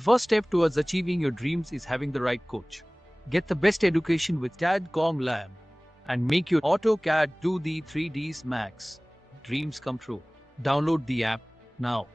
The first step towards achieving your dreams is having the right coach. Get the best education with TADCOM Lab and make your AutoCAD 2D 3Ds Max dreams come true. Download the app now.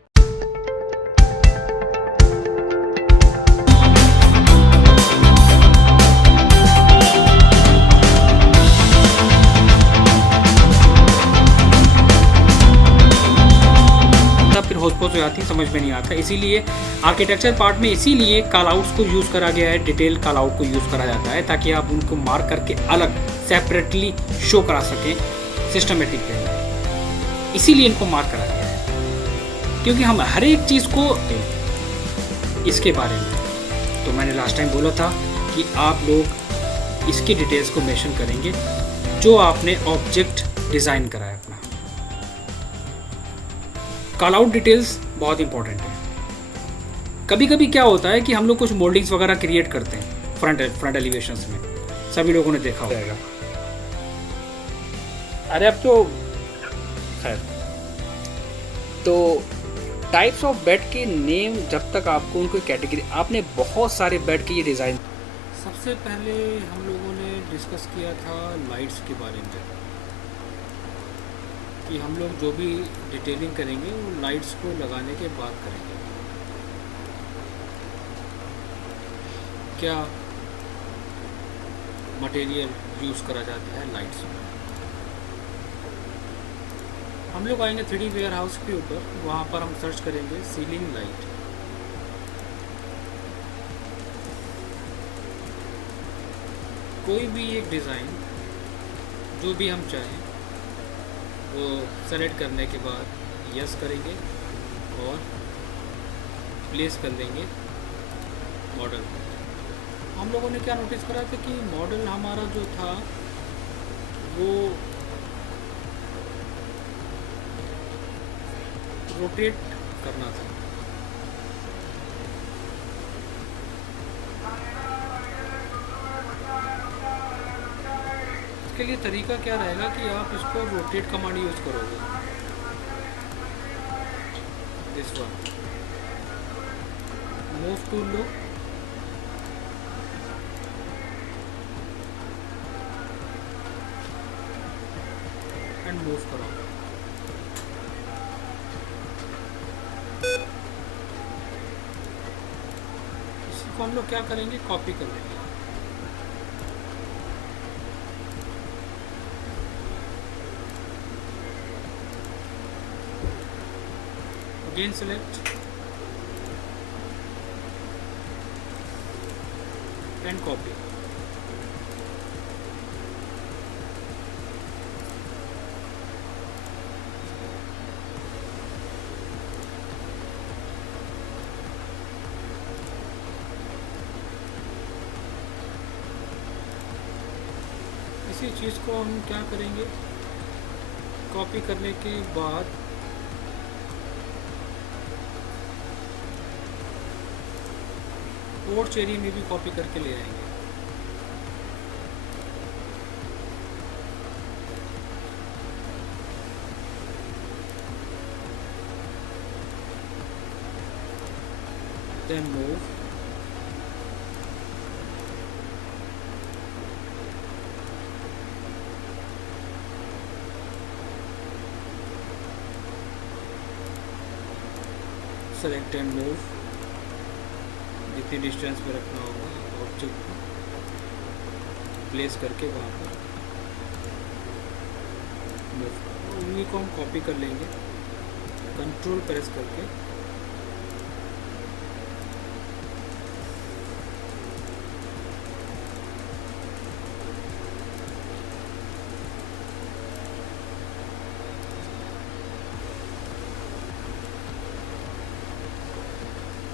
फिर होस्पोस हो जाती है, समझ में नहीं आता। इसीलिए architecture part में इसीलिए कॉल आउट्स को यूज़ करा गया है, डिटेल कॉल आउट को यूज़ करा जाता है ताकि आप उनको मार्क करके अलग सेपरेटली शो करा सकें सिस्टमेटिक वे। इसीलिए इनको मार्क करा गया है क्योंकि हम हर एक चीज़ को इसके बारे में, तो मैंने लास्ट टाइम बोला था कि आप लोग इसकी डिटेल्स को मेंशन करेंगे जो आपने ऑब्जेक्ट डिज़ाइन करा है अपना। कॉल आउट डिटेल्स बहुत इंपॉर्टेंट है। कभी कभी क्या होता है कि हम लोग कुछ मोल्डिंग्स वगैरह क्रिएट करते हैं फ्रंट एलिवेशंस में, सभी लोगों ने देखा होगा। अरे अब तो खैर, तो टाइप्स ऑफ बेड के नेम जब तक आपको उनको कैटेगरी, आपने बहुत सारे बेड के ये डिज़ाइन। सबसे पहले हम लोगों ने डिस्कस किया था लाइट्स के बारे में कि हम लोग जो भी डिटेलिंग करेंगे वो लाइट्स को लगाने के बाद करेंगे। क्या मटेरियल यूज़ करा जाता है लाइट्स में। हम लोग आएंगे 3D वेयर हाउस के ऊपर, वहाँ पर हम सर्च करेंगे सीलिंग लाइट। कोई भी एक डिज़ाइन जो भी हम चाहें वो सेलेक्ट करने के बाद यस करेंगे और प्लेस कर देंगे मॉडल। हम लोगों ने क्या नोटिस करा था कि मॉडल हमारा जो था वो रोटेट करना था। इसके लिए तरीका क्या रहेगा कि आप इसको रोटेट कमांड यूज़ करोगे। This one move tool low and move करो। इसको हम लोग क्या करेंगे, कॉपी कर लेंगे। Again select and copy. इसी चीज़ को हम क्या करेंगे, कॉपी करने के बाद पोर्च एरिया में भी कॉपी करके ले आएंगे। Then move, select and move. जितनी डिस्टेंस में रखना होगा ऑब्जेक्ट को प्लेस करके वहाँ पर मूव। उन्हीं को हम कॉपी कर लेंगे कंट्रोल प्रेस करके।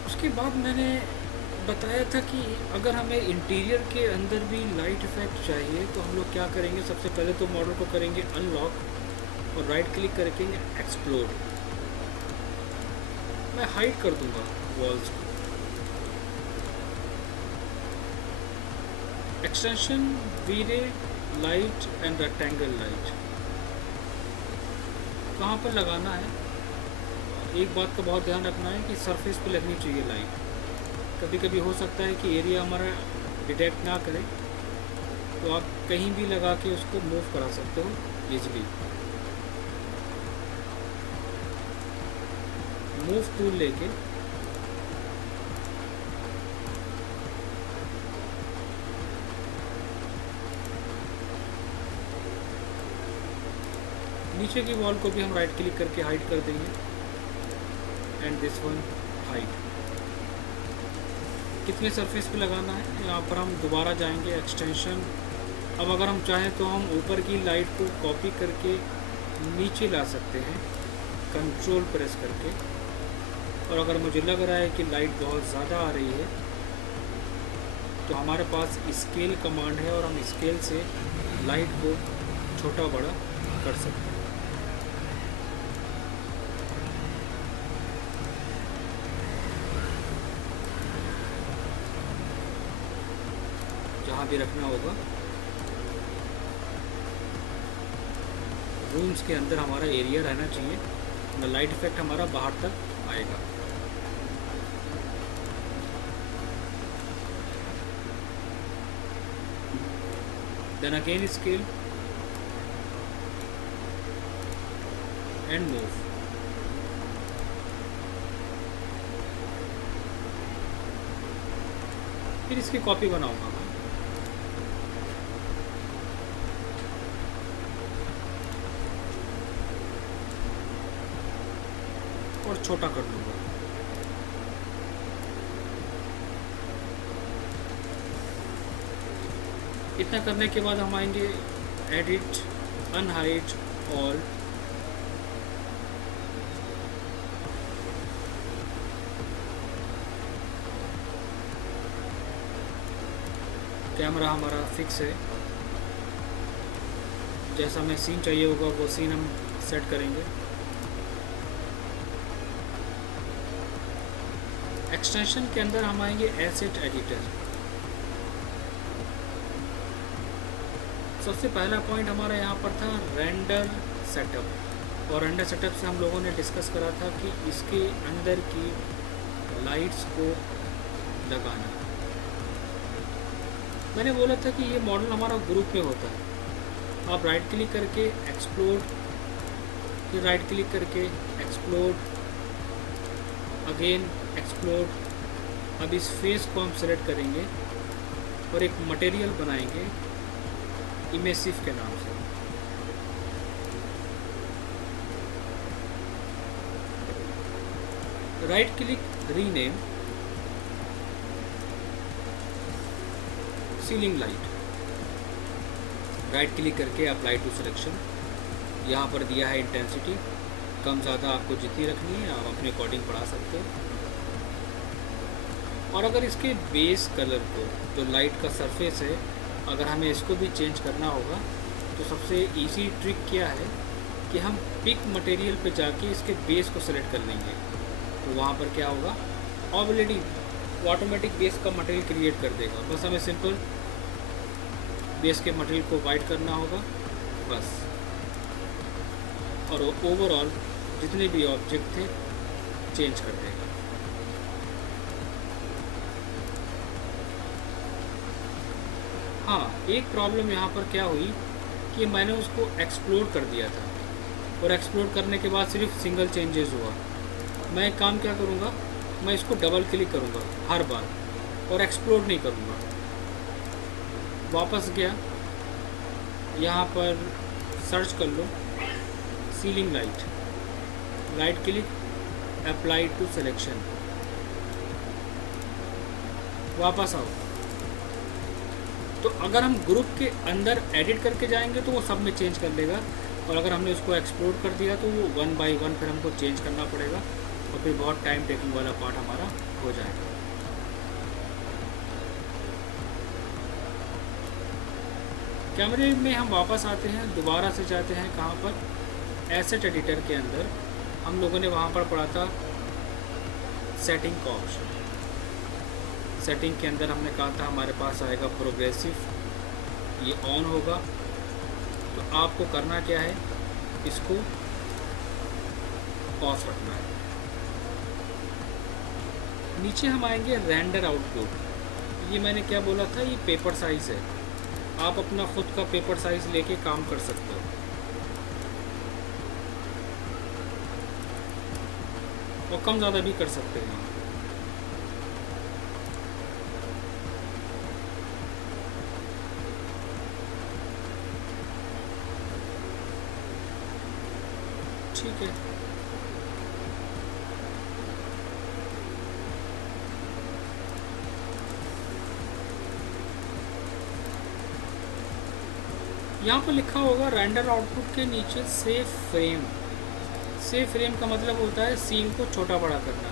उसके बाद मैंने बताया था कि अगर हमें इंटीरियर के अंदर भी लाइट इफेक्ट चाहिए तो हम लोग क्या करेंगे, सबसे पहले तो मॉडल को करेंगे अनलॉक और राइट क्लिक करके एक्सप्लोर। मैं हाइड कर दूंगा वॉल्स को। Extension Veere light and rectangle light कहाँ पर लगाना है। एक बात का बहुत ध्यान रखना है कि सरफेस पे लगनी चाहिए लाइट। कभी कभी हो सकता है कि एरिया हमारा डिटेक्ट ना करे, तो आप कहीं भी लगा के उसको मूव करा सकते हो ईजिली। मूव टूल लेके नीचे की वॉल को भी हम राइट क्लिक करके हाइड कर देंगे, एंड दिस वन हाइड। कितने सरफेस पे लगाना है, यहाँ पर हम दोबारा जाएंगे एक्सटेंशन। अब अगर हम चाहें तो हम ऊपर की लाइट को कॉपी करके नीचे ला सकते हैं कंट्रोल प्रेस करके। और अगर मुझे लग रहा है कि लाइट बहुत ज़्यादा आ रही है तो हमारे पास स्केल कमांड है और हम स्केल से लाइट को छोटा बड़ा कर सकते हैं। जहाँ भी रखना होगा। रूम्स के अंदर हमारा एरिया रहना चाहिए, न लाइट इफेक्ट हमारा बाहर तक आएगा। Then again scale and move. फिर इसकी कॉपी बनाऊंगा मैं। और छोटा कर दूंगा। इतना करने के बाद हम आएंगे एडिट, अनहाइड ऑल, कैमरा हमारा फिक्स है। जैसा हमें सीन चाहिए होगा वो सीन हम सेट करेंगे। एक्सटेंशन के अंदर हम आएंगे एसेट एडिटर। सबसे पहला पॉइंट हमारा यहाँ पर था रेंडर सेटअप, और रेंडर सेटअप से हम लोगों ने डिस्कस करा था कि इसके अंदर की लाइट्स को लगाना। मैंने बोला था कि ये मॉडल हमारा ग्रुप में होता है। आप राइट क्लिक करके एक्सप्लोड, फिर राइट क्लिक करके एक्सप्लोड, अगेन एक्सप्लोड। अब इस फेस को हम सेलेक्ट करेंगे और एक मटेरियल बनाएंगे इमेसिव के नाम से। Right click, rename, ceiling light. Right click करके अप्लाई टू सिलेक्शन। यहाँ पर दिया है इंटेंसिटी, कम ज़्यादा आपको जितनी रखनी है आप अपने अकॉर्डिंग बढ़ा सकते हो। और अगर इसके बेस कलर को, जो लाइट का सरफेस है, अगर हमें इसको भी चेंज करना होगा तो सबसे इजी ट्रिक क्या है कि हम पिक मटेरियल पे जाके इसके बेस को सेलेक्ट कर लेंगे। तो वहाँ पर क्या होगा, ऑलरेडी ऑटोमेटिक बेस का मटेरियल क्रिएट कर देगा। बस हमें सिंपल बेस के मटेरियल को वाइट करना होगा बस, और ओवरऑल जितने भी ऑब्जेक्ट थे चेंज कर देगा। हाँ, एक प्रॉब्लम यहाँ पर क्या हुई कि मैंने उसको एक्सप्लोर कर दिया था, और एक्सप्लोर करने के बाद सिर्फ सिंगल चेंजेस हुआ। मैं एक काम क्या करूँगा, मैं इसको डबल क्लिक करूँगा हर बार और एक्सप्लोर नहीं करूँगा। वापस गया, यहाँ पर सर्च कर लो ceiling light, right click, apply to selection, वापस आओ। तो अगर हम ग्रुप के अंदर एडिट करके जाएंगे तो वो सब में चेंज कर लेगा, और अगर हमने उसको एक्सप्लोर कर दिया तो वो 1 बाय 1 फिर हमको चेंज करना पड़ेगा, और फिर बहुत टाइम टेकिंग वाला पार्ट हमारा हो जाएगा। कैमरे में हम वापस आते हैं, दोबारा से जाते हैं कहाँ पर, एसेट एडिटर के अंदर। हम लोगों ने वहाँ पर पढ़ा था सेटिंग का ऑप्शन। सेटिंग के अंदर हमने कहा था हमारे पास आएगा प्रोग्रेसिव, ये ऑन होगा। तो आपको करना क्या है, इसको ऑफ रखना है। नीचे हम आएंगे रेंडर आउटपुट। ये मैंने क्या बोला था, ये पेपर साइज़ है, आप अपना खुद का पेपर साइज़ लेके काम कर सकते हो और कम ज़्यादा भी कर सकते हैं। ठीक है, यहाँ पर लिखा होगा रेंडर आउटपुट के नीचे सेव फ्रेम। सेव फ्रेम का मतलब होता है सीन को छोटा बड़ा करना।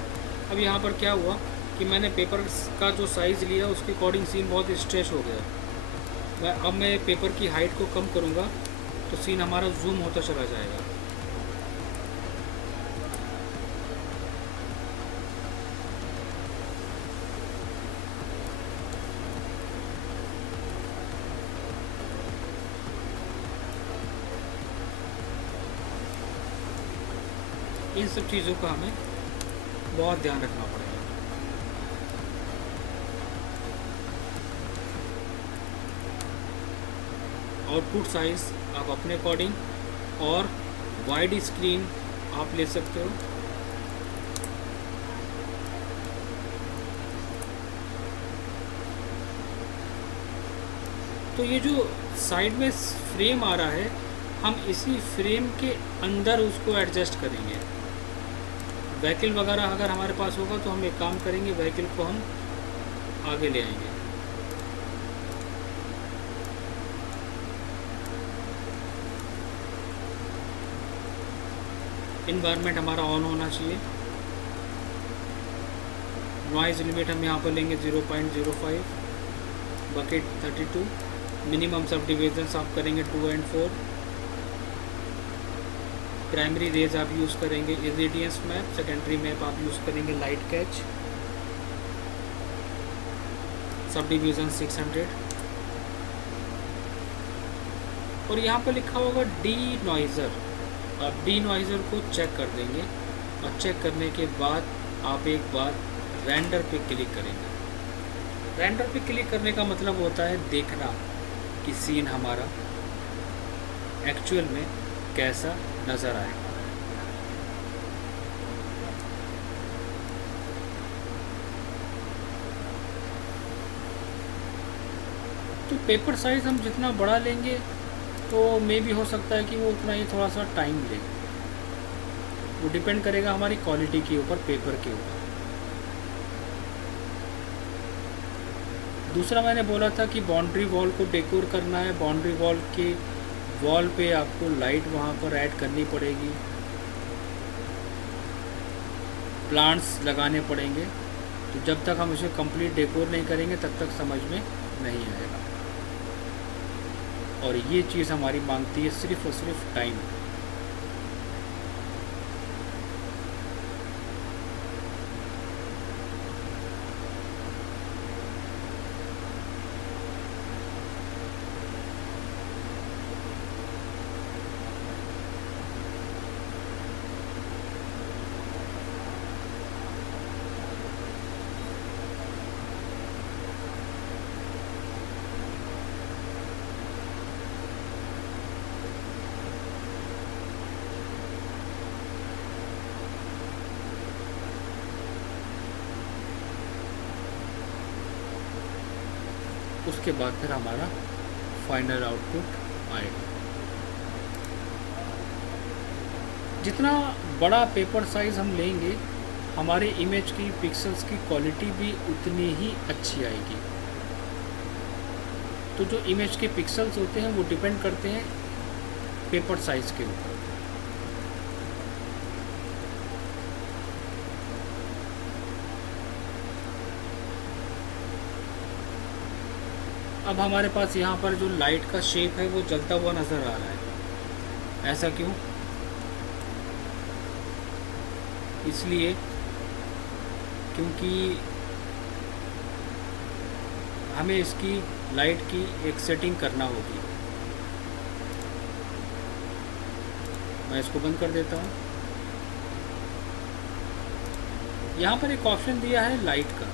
अब यहाँ पर क्या हुआ कि मैंने पेपर का जो साइज़ लिया उसके अकॉर्डिंग सीन बहुत स्ट्रेच हो गया। अब मैं पेपर की हाइट को कम करूँगा तो सीन हमारा जूम होता चला जाएगा। इन सब चीज़ों का हमें बहुत ध्यान रखना पड़ेगा। आउटपुट साइज़ आप अपने अकॉर्डिंग, और वाइड स्क्रीन आप ले सकते हो। तो ये जो साइड में फ्रेम आ रहा है, हम इसी फ्रेम के अंदर उसको एडजस्ट करेंगे। व्हीकल वगैरह अगर हमारे पास होगा तो हम एक काम करेंगे, व्हीकल को हम आगे ले आएंगे। इन्वायरमेंट हमारा ऑन होना चाहिए। नॉइज़ लिमिट हम यहाँ पर लेंगे 0.05, बकेट 32, मिनिमम सब डिविजन्स आप करेंगे 2 और 4। प्राइमरी रेज आप यूज़ करेंगे इरेडियंस मैप, सेकेंडरी मैप आप यूज़ करेंगे लाइट कैच, सब डिवीज़न 600। और यहाँ पर लिखा होगा डी नॉइज़र। आप डी नॉइज़र को चेक कर देंगे और चेक करने के बाद आप एक बार रेंडर पे क्लिक करेंगे। रेंडर पे क्लिक करने का मतलब होता है देखना कि सीन हमारा एक्चुअल में कैसा नज़र आएगा। तो पेपर साइज़ हम जितना बड़ा लेंगे तो मे भी हो सकता है कि वो उतना ही थोड़ा सा टाइम ले। वो डिपेंड करेगा हमारी क्वालिटी के ऊपर, पेपर के ऊपर। दूसरा मैंने बोला था कि बाउंड्री वॉल को डेकोर करना है। बाउंड्री वॉल के वॉल पे आपको लाइट वहाँ पर ऐड करनी पड़ेगी, प्लांट्स लगाने पड़ेंगे। तो जब तक हम उसे कंप्लीट डेकोर नहीं करेंगे तब तक समझ में नहीं आएगा। और ये चीज़ हमारी मांगती है सिर्फ़ और सिर्फ टाइम। उसके बाद फिर हमारा फाइनल आउटपुट आएगा। जितना बड़ा पेपर साइज़ हम लेंगे हमारे इमेज की पिक्सेल्स की क्वालिटी भी उतनी ही अच्छी आएगी। तो जो इमेज के पिक्सेल्स होते हैं वो डिपेंड करते हैं पेपर साइज़ के ऊपर। अब हमारे पास यहाँ पर जो लाइट का शेप है वो जलता हुआ नज़र आ रहा है। ऐसा क्यों? इसलिए क्योंकि हमें इसकी लाइट की एक सेटिंग करना होगी। मैं इसको बंद कर देता हूँ। यहाँ पर एक ऑप्शन दिया है लाइट का।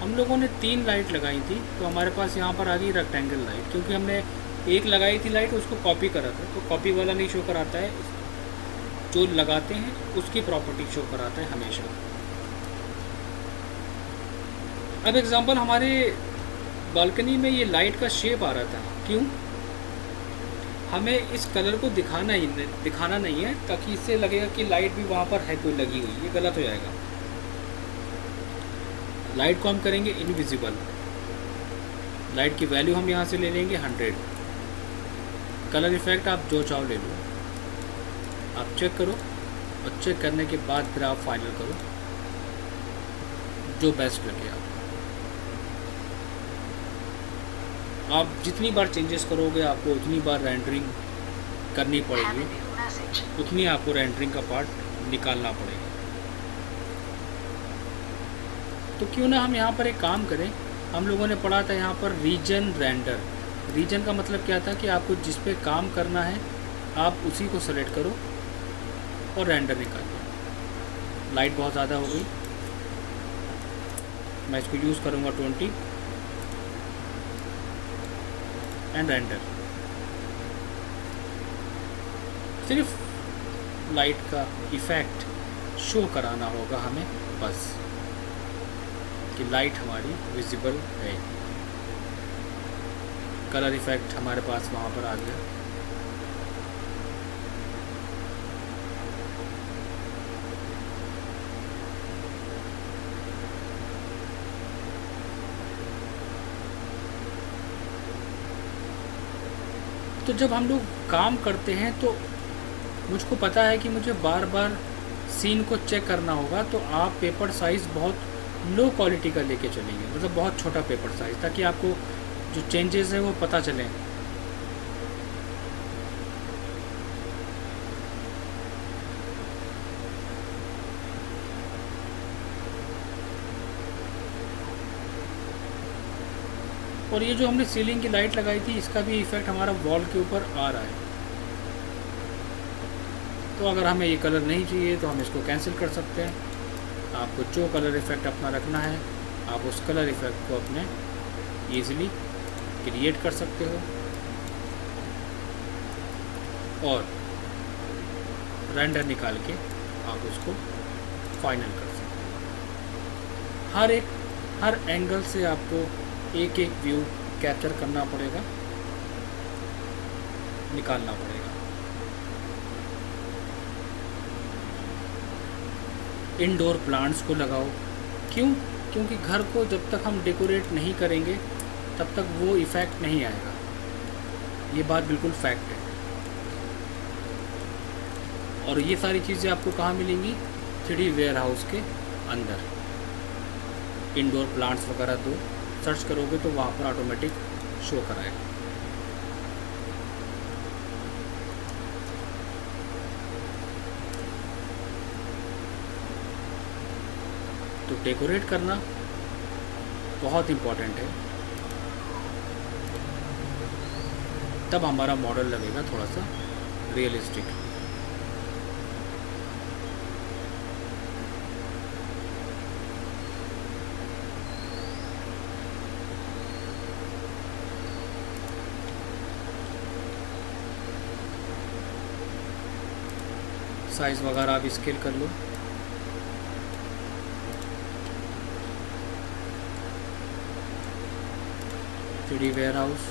हम लोगों ने 3 लाइट लगाई थी, तो हमारे पास यहाँ पर आ गई रेक्टेंगल लाइट, क्योंकि हमने एक लगाई थी लाइट, उसको कॉपी करा था, तो कॉपी वाला नहीं शो कराता है, जो लगाते हैं उसकी प्रॉपर्टी शो कराता है हमेशा। अब एग्जांपल, हमारे बालकनी में ये लाइट का शेप आ रहा था, क्यों? हमें इस कलर को दिखाना नहीं है, ताकि इससे लगेगा कि लाइट भी वहाँ पर है कोई लगी हुई, ये गलत हो जाएगा। लाइट को हम करेंगे इनविजिबल। लाइट की वैल्यू हम यहाँ से ले लेंगे 100। कलर इफेक्ट आप जो चाहो ले लो, आप चेक करो, और चेक करने के बाद फिर आप फाइनल करो जो बेस्ट लगे आप जितनी बार चेंजेस करोगे आपको उतनी बार रेंडरिंग करनी पड़ेगी, उतनी आपको रेंडरिंग का पार्ट निकालना पड़ेगा। तो क्यों ना हम यहाँ पर एक काम करें। हम लोगों ने पढ़ा था यहाँ पर रीजन रेंडर। रीजन का मतलब क्या था कि आपको जिस पे काम करना है आप उसी को सेलेक्ट करो और रेंडर निकालो। लाइट बहुत ज़्यादा हो गई, मैं इसको यूज़ करूँगा 20 एंड रेंडर। सिर्फ लाइट का इफ़ेक्ट शो कराना होगा हमें बस, कि लाइट हमारी विजिबल है। कलर इफ़ेक्ट हमारे पास वहाँ पर आ गया। तो जब हम लोग काम करते हैं तो मुझको पता है कि मुझे बार बार सीन को चेक करना होगा, तो आप पेपर साइज़ बहुत लो क्वालिटी का लेके चलेंगे, मतलब बहुत छोटा पेपर साइज़, ताकि आपको जो चेंजेस हैं वो पता चलें। और ये जो हमने सीलिंग की लाइट लगाई थी, इसका भी इफ़ेक्ट हमारा वॉल के ऊपर आ रहा है। तो अगर हमें ये कलर नहीं चाहिए तो हम इसको कैंसिल कर सकते हैं। आपको जो कलर इफ़ेक्ट अपना रखना है आप उस कलर इफ़ेक्ट को अपने ईज़िली क्रिएट कर सकते हो और रेंडर निकाल के आप उसको फाइनल कर सकते हो। हर एंगल से आपको एक एक व्यू कैप्चर करना पड़ेगा, निकालना पड़ेगा। इंडोर प्लांट्स को लगाओ, क्यों? क्योंकि घर को जब तक हम डेकोरेट नहीं करेंगे तब तक वो इफ़ेक्ट नहीं आएगा। ये बात बिल्कुल फैक्ट है। और ये सारी चीज़ें आपको कहाँ मिलेंगी? 3D वेयर हाउस के अंदर। इंडोर प्लांट्स वगैरह तो सर्च करोगे तो वहाँ पर ऑटोमेटिक शो कराएगा। तो डेकोरेट करना बहुत इम्पॉर्टेंट है, तब हमारा मॉडल लगेगा थोड़ा सा रियलिस्टिक। साइज़ वगैरह आप स्केल कर लो। थ्री वेयर हाउस,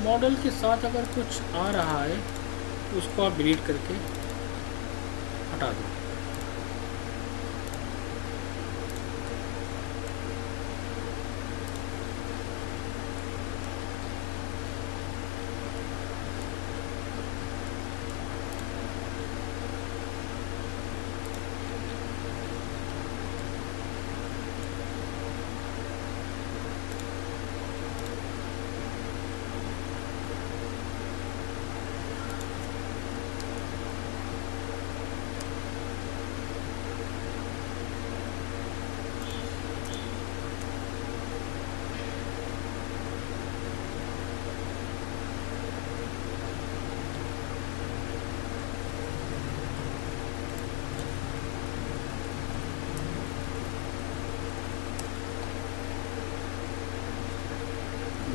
मॉडल के साथ अगर कुछ आ रहा है तो उसको आप डिलीट करके हटा दो।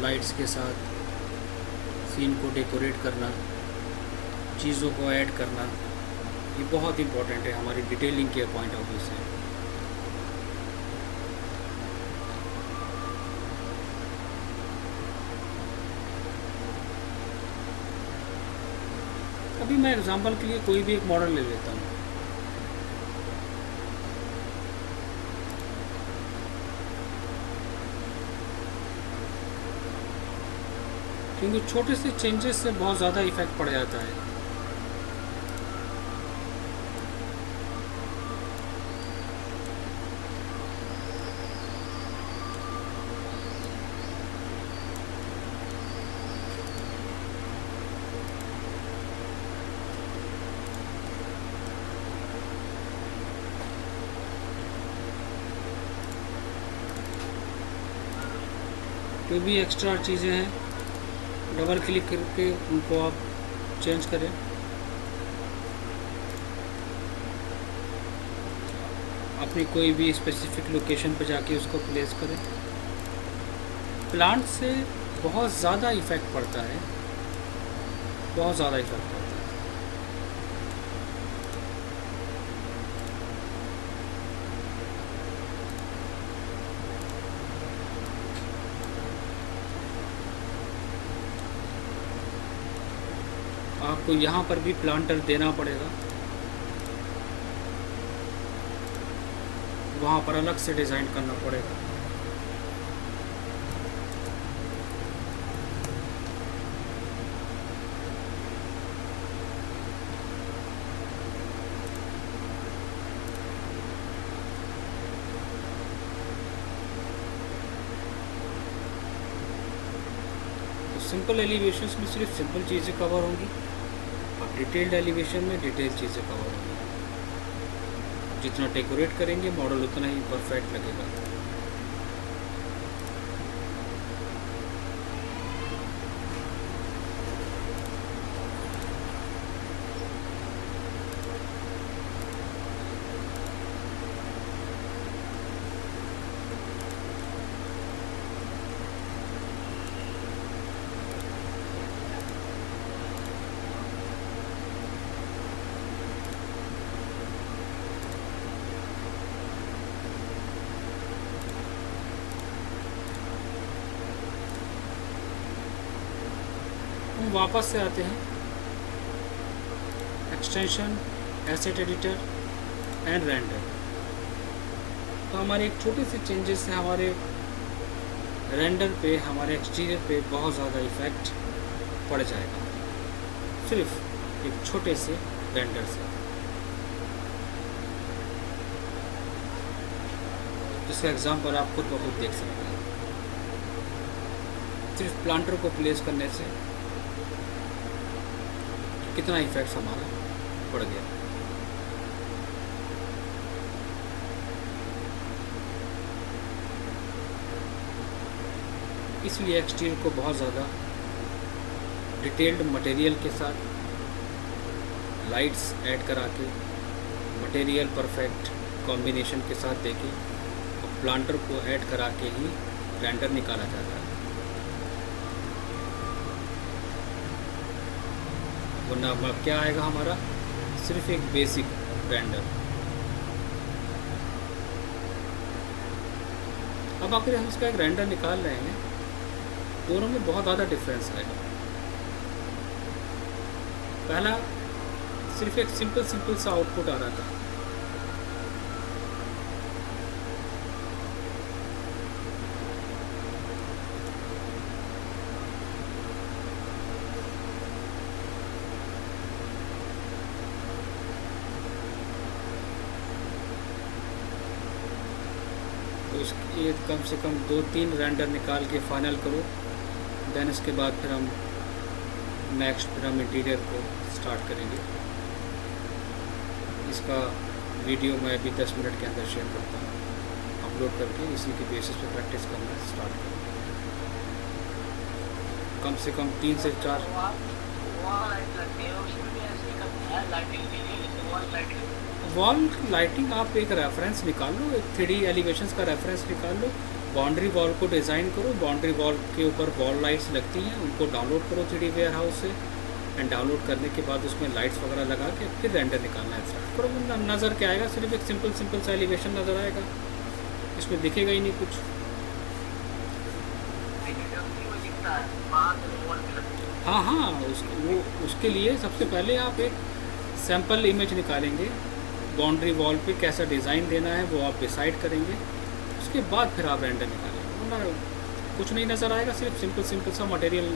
लाइट्स के साथ सीन को डेकोरेट करना, चीज़ों को ऐड करना, ये बहुत इम्पोर्टेंट है हमारी डिटेलिंग के पॉइंट ऑफ व्यू से। अभी मैं एग्जांपल के लिए कोई भी एक मॉडल ले लेता हूँ। क्योंकि छोटे से चेंजेस से बहुत ज़्यादा इफेक्ट पड़ जाता है। जो भी एक्स्ट्रा चीज़ें हैं डबल क्लिक करके उनको आप चेंज करें। अपनी कोई भी स्पेसिफिक लोकेशन पर जाके उसको प्लेस करें। प्लांट से बहुत ज़्यादा इफ़ेक्ट पड़ता है, बहुत ज़्यादा इफ़ेक्ट पड़ता है। आपको यहाँ पर भी प्लांटर देना पड़ेगा, वहाँ पर अलग से डिज़ाइन करना पड़ेगा। तो सिंपल एलिवेशंस में सिर्फ सिंपल चीज़ें कवर होंगी और डिटेल्ड एलिवेशन में डिटेल चीज़ें कवर होंगी। जितना डेकोरेट करेंगे मॉडल उतना ही परफेक्ट लगेगा। हम वापस से आते हैं extension, asset editor and render. तो हमारे एक छोटे से चेंजेस से हमारे रेंडर पे, हमारे एक्सटीरियर पे बहुत ज़्यादा इफ़ेक्ट पड़ जाएगा सिर्फ एक छोटे से रेंडर से। जिसका एग्जाम्पल आप खुद ब खुद देख सकते हैं। सिर्फ प्लांटर को प्लेस करने से कितना इफेक्ट हमारा पड़ गया। इसलिए एक्सटीरियर को बहुत ज़्यादा डिटेल्ड मटेरियल के साथ लाइट्स ऐड करा के, मटेरियल परफेक्ट कॉम्बिनेशन के साथ देके और प्लांटर को ऐड करा के ही रेंडर निकाला जाता है। वरना अब क्या आएगा हमारा, सिर्फ एक बेसिक रेंडर। अब आखिर हम इसका एक रेंडर निकाल रहे हैं, दोनों में बहुत ज़्यादा डिफरेंस है। पहला सिर्फ एक सिंपल सा आउटपुट आ रहा था, तो इसके कम से कम 2-3 रेंडर निकाल के फाइनल करो। देन इसके बाद फिर हम इंटीरियर को स्टार्ट करेंगे। इसका वीडियो मैं अभी 10 मिनट के अंदर शेयर करता हूँ, अपलोड करके इसी के बेसिस पे प्रैक्टिस करना स्टार्ट करेंगे। कम से कम 3 से 4 वॉल लाइटिंग आप एक रेफरेंस निकाल लो, एक 3D एलिवेशंस का रेफरेंस निकाल लो बाउंड्री वॉल को डिज़ाइन करो, बाउंड्री वॉल के ऊपर वॉल लाइट्स लगती हैं, उनको डाउनलोड करो 3D वेयर हाउस से, एंड डाउनलोड करने के बाद उसमें लाइट्स वगैरह लगा के फिर रेंडर निकालना है स्टार्ट करो। नज़र क्या आएगा, सिर्फ एक सिंपल सा एलिवेशन नज़र आएगा, इसमें दिखेगा ही नहीं कुछ। हाँ, उसके लिए सबसे पहले आप एक सैम्पल इमेज निकालेंगे, बाउंड्री वॉल पे कैसा डिज़ाइन देना है वो आप डिसाइड करेंगे, उसके बाद फिर आप रेंडर निकालेंगे। वरना कुछ नहीं नज़र आएगा, सिर्फ सिंपल सा मटेरियल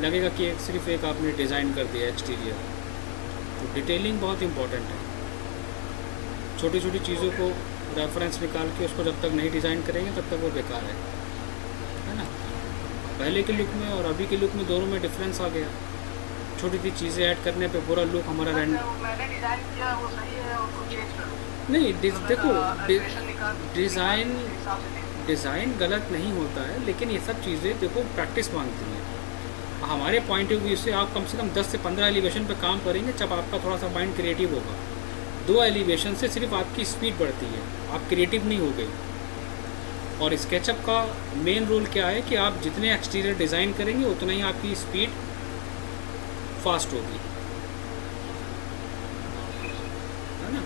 लगेगा कि सिर्फ एक आपने डिज़ाइन कर दिया एक्सटीरियर। तो डिटेलिंग बहुत इंपॉर्टेंट है, छोटी छोटी चीज़ों को रेफरेंस निकाल के उसको जब तक नहीं डिज़ाइन करेंगे तब तक वो बेकार है ना। पहले के लुक में और अभी के लुक में दोनों में डिफरेंस आ गया, छोटी सी चीज़ें ऐड करने पे पूरा लुक हमारा मैंने डिज़ाइन किया वो सही है, उसको चेंज करो। नहीं देखो डिज़ाइन डिज़ाइन गलत नहीं होता है, लेकिन ये सब चीज़ें देखो प्रैक्टिस मांगती हैं। हमारे पॉइंट ऑफ व्यू से आप कम से कम 10 से 15 एलिवेशन पे काम करेंगे जब आपका थोड़ा सा माइंड क्रिएटिव होगा। 2 एलिवेशन से सिर्फ आपकी स्पीड बढ़ती है, आप क्रिएटिव नहीं हो गए। और स्केचअप का मेन रोल क्या है कि आप जितने एक्सटीरियर डिज़ाइन करेंगे उतना ही आपकी स्पीड फास्ट होगी, है ना।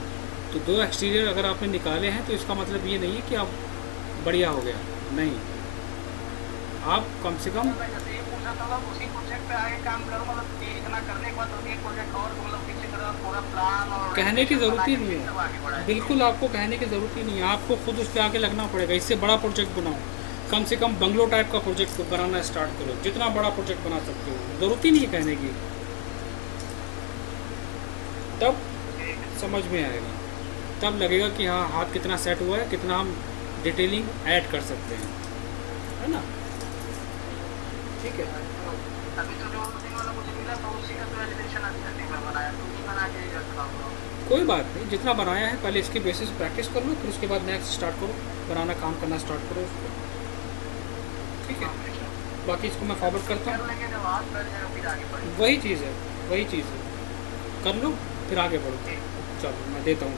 तो 2 एक्सटीरियर अगर आपने निकाले हैं तो इसका मतलब ये नहीं है कि आप बढ़िया हो गया, नहीं, आप कम से कम उसी प्रोजेक्ट पे आगे काम करो, मतलब इतना करने के बाद एक प्रोजेक्ट और मतलब किसी तरह पूरा प्लान और कहने की ज़रूरत ही नहीं है, बिल्कुल आपको कहने की ज़रूरत ही नहीं है, आपको खुद उस पर आगे लगना पड़ेगा। इससे बड़ा प्रोजेक्ट बनाओ, कम से कम बंगलो टाइप का प्रोजेक्ट बनाना स्टार्ट करो, जितना बड़ा प्रोजेक्ट बना सकते हो, ज़रूरत ही नहीं है कहने की, तब समझ में आएगा, तब लगेगा कि हाँ हाथ कितना सेट हुआ है, कितना हम डिटेलिंग ऐड कर सकते हैं, है ना। ठीक है, अभी तो जो वाला मुझे मिला तो उसी का तो एलिवेशन अभी मैं बनाया, तो उसी बना के रखा। कोई बात नहीं, जितना बनाया है पहले इसके बेसिस प्रैक्टिस कर लो, फिर उसके बाद नेक्स्ट स्टार्ट करो, बनाना काम करना स्टार्ट करो उसको, ठीक है। बाकी इसको मैं फॉरवर्ड करता हूँ, वही चीज़ है, कर लो फिर आगे बढ़ो। चलो मैं देता हूँ।